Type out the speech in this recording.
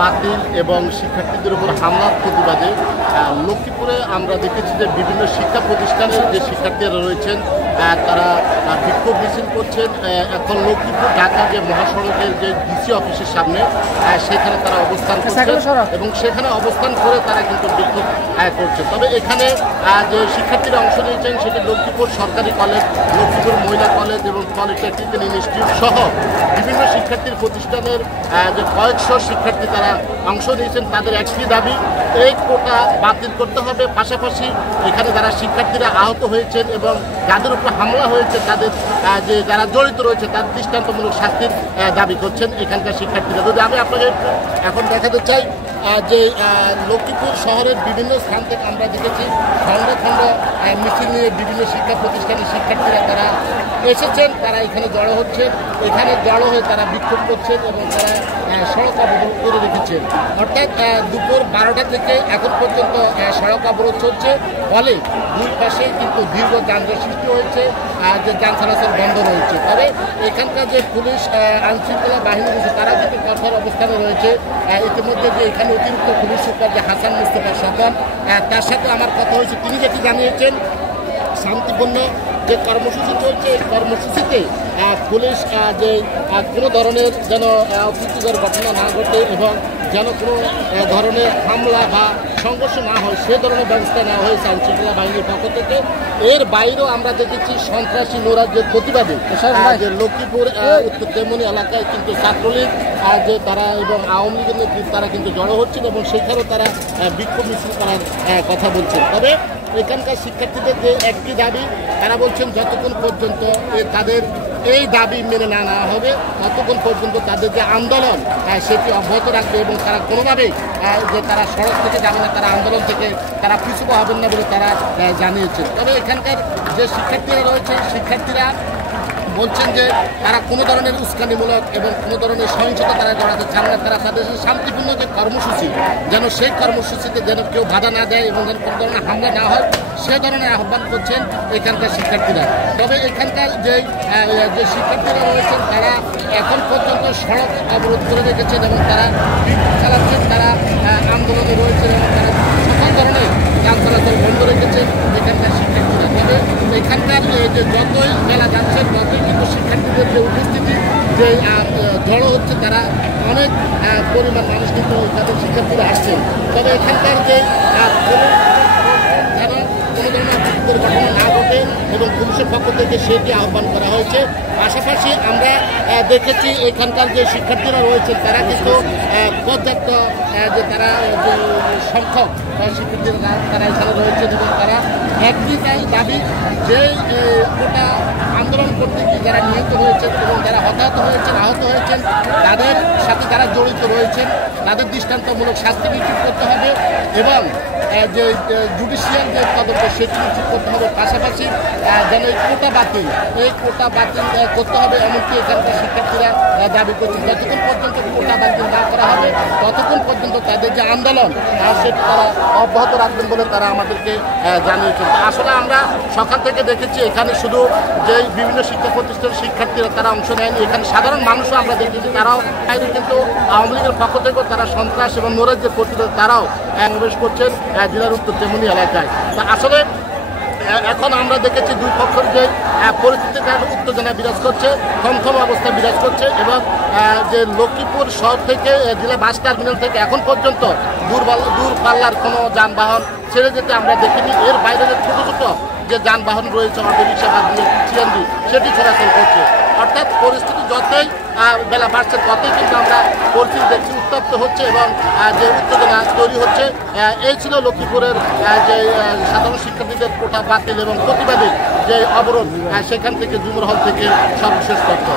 বাতিল এবং শিক্ষার্থীদের উপর হামলার প্রতিবাদে লক্ষ্মীপুরে আমরা দেখেছি যে বিভিন্ন শিক্ষা প্রতিষ্ঠানের যে শিক্ষার্থীরা রয়েছেন তারা বিক্ষোভ মিছিল করছেন। এখন লক্ষ্মীপুর ঢাকা যে মহাসড়কের যে ডিসি অফিসের সামনে সেখানে তারা অবস্থান করছেন এবং সেখানে অবস্থান করে তারা কিন্তু বিক্ষোভ করছে। তবে এখানে যে শিক্ষার্থীরা অংশ নিয়েছেন সেটি লক্ষ্মীপুর সরকারি কলেজ, লক্ষ্মীপুর মহিলা কলেজ এবং পলিটেকনিক্যাল ইনস্টিটিউট সহ বিভিন্ন শিক্ষার্থীর প্রতিষ্ঠানের যে কয়েকশো শিক্ষার্থী তারা অংশ নিয়েছেন। তাদের একটি দাবি, এই কোটা বাতিল করতে হবে। পাশাপাশি এখানে যারা শিক্ষার্থীরা আহত হয়েছেন এবং যাদের উপর হামলা হয়েছে তাদের যে যারা জড়িত রয়েছে তাদের দৃষ্টান্তমূলক শাস্তির দাবি করছেন এখানকার শিক্ষার্থীরা। যদি আমি আপনাকে এখন দেখাতে চাই যে লক্ষ্মীপুর শহরের বিভিন্ন স্থান থেকে আমরা দেখেছি খণ্ড খণ্ড মিছিল নিয়ে বিভিন্ন শিক্ষা প্রতিষ্ঠানের শিক্ষার্থীরা তারা এসেছেন, তারা এখানে জড়ো হচ্ছেন, এখানে জড়ো হয়ে তারা বিক্ষোভ করছেন এবং তারা সড়ক অবরোধ করে রেখেছেন। অর্থাৎ দুপুর 12টা থেকে এখন পর্যন্ত সড়ক অবরোধ চলছে, ফলে দুই পাশে কিন্তু দীর্ঘ যানজট সৃষ্টি হয়েছে, যে যান চলাচল বন্ধ রয়েছে। তবে এখানকার যে পুলিশ আইনশৃঙ্খলা বাহিনী রয়েছে তারা কিন্তু কঠোর অবস্থানে রয়েছে। ইতিমধ্যে যে এখানে অতিরিক্ত পুলিশ সুপার যে হাসান মুস্তফা স্বপন, তার সাথে আমার কথা হয়েছে, তিনি যেটি জানিয়েছেন শান্তিপূর্ণ যে কর্মসূচি চলছে এই কর্মসূচিতে পুলিশ যে কোনো ধরনের যেন অপ্রীতিকর ঘটনা না ঘটে এবং যেন কোনো ধরনের হামলা বা সংঘর্ষ না হয় সে ধরনের ব্যবস্থা নেওয়া হয়েছে আইনশৃঙ্খলা বাহিনীর পক্ষ থেকে। এর বাইরেও আমরা দেখেছি সন্ত্রাসী নৈরাজ্যের প্রতিবাদে যে লক্ষ্মীপুর উত্তর তেমনি এলাকায় কিন্তু ছাত্রলীগ যে তারা এবং আওয়ামী লীগের নেতৃত্ব তারা কিন্তু জড়ো হচ্ছেন এবং সেখানেও তারা বিক্ষোভ মিছিল করার কথা বলছেন। তবে এখানকার শিক্ষার্থীদের যে একটি দাবি, তারা বলছেন যতক্ষণ পর্যন্ত তাদের এই দাবি মেনে না নেওয়া হবে ততক্ষণ পর্যন্ত তাদের যে আন্দোলন সেটি অব্যাহত রাখবে এবং তারা কোনোভাবেই যে তারা সড়ক থেকে যাবে না, তারা আন্দোলন থেকে তারা পিছু হবেন না বলে তারা জানিয়েছেন। তবে এখানকার যে শিক্ষার্থীরা রয়েছে শিক্ষার্থীরা বলছেন যে তারা কোনো ধরনের উস্কানিমূলক এবং কোনো ধরনের সহিংসতা তারা জড়াতে চান না, তারা তাদের শান্তিপূর্ণ যে কর্মসূচি যেন সেই কর্মসূচিতে যেন কেউ বাধা না দেয় এবং যেন কোনো ধরনের হামলা না হয় সে ধরনের আহ্বান করছেন এখানকার শিক্ষার্থীরা। তবে এখানকার যে শিক্ষার্থীরা রয়েছেন তারা এখন পর্যন্ত সড়ক অবরোধ করে রেখেছেন এবং তারা বিক্ষোভ চালাচ্ছেন, তারা আন্দোলনে রয়েছেন এবং তারা সকল ধরনের যান চলাচল বন্ধ রেখেছেন এখানকার শিক্ষার্থীরা। তবে এখানকার যে যতই মেলা যাচ্ছে ততই কিন্তু শিক্ষার্থীদের যে উপস্থিতি যে জড়ো হচ্ছে তারা অনেক পরিমাণ মানুষ কিন্তু তাদের শিক্ষার্থীরা আসছেন। তবে এখানকার যে যেন কোনো ধরনের দুর্ঘটনা না ঘটে এবং পুলিশের পক্ষ থেকে সেটি আহ্বান করা হয়েছে। পাশাপাশি আমরা দেখেছি এখানকার যে শিক্ষার্থীরা রয়েছেন তারা কিন্তু পর্যাপ্ত যে তারা যে সংখ্যক শিক্ষার্থীরা তারা এখানে রয়েছেন এবং তারা একটি দাবি যে গোটা আন্দোলন করতে গিয়ে যারা নিহত হয়েছেন এবং যারা হতাহত হয়েছেন আহত হয়েছেন তাদের সাথে যারা জড়িত রয়েছেন তাদের দৃষ্টান্তমূলক শাস্তি নিশ্চিত করতে হবে এবং যে জুডিশিয়াল যে পদক্ষেপ সেটি নিশ্চিত করতে হবে। পাশাপাশি যেন এই কোটা বাতিল করতে হবে এমনকি এখানকার শিক্ষার্থীরা দাবি করছেন। যতক্ষণ পর্যন্ত কোটা বাতিল না করা হবে ততক্ষণ পর্যন্ত তাদের যে আন্দোলন সেটি তারা অব্যাহত রাখবেন বলে তারা আমাদেরকে জানিয়েছেন। আসলে আমরা সকাল থেকে দেখেছি এখানে শুধু যে বিভিন্ন শিক্ষা প্রতিষ্ঠানের শিক্ষার্থীরা তারা অংশ নেয়নি, এখানে সাধারণ মানুষও আমরা দেখেছি তারাও কিন্তু আওয়ামী লীগের পক্ষ থেকেও তারা সন্ত্রাস এবং নৈরাজ্যের প্রতিবাদে তারাও প্রবেশ করছেন জেলার উত্তর তেমনি এলাকায়। তা আসলে এখন আমরা দেখেছি দুই পক্ষের যে পরিস্থিতিটা উত্তেজনা বিরাজ করছে, থমথম অবস্থা বিরাজ করছে এবং যে লক্ষ্মীপুর শহর থেকে জেলা বাস টার্মিনাল থেকে এখন পর্যন্ত দূরপাল্লার কোনো যানবাহন ছেড়ে যেতে আমরা দেখিনি। এর বাইরে যে ছোটো ছোটো যে যানবাহন রয়েছে অটো রিক্সা বা সিএনজি সেটি চলাচল করছে। অর্থাৎ পরিস্থিতি যতই বেলা বাড়ছে ততই কিন্তু আমরা পরিস্থিতি দেখছি উত্তপ্ত হচ্ছে এবং যে উত্তেজনা তৈরি হচ্ছে। এই ছিল লক্ষ্মীপুরের যে সাধারণ শিক্ষার্থীদের কোটা বাতিল এবং প্রতিবাদী যে অবরোধ সেখান থেকে জুমুর হল থেকে সর্বশেষ তথ্য।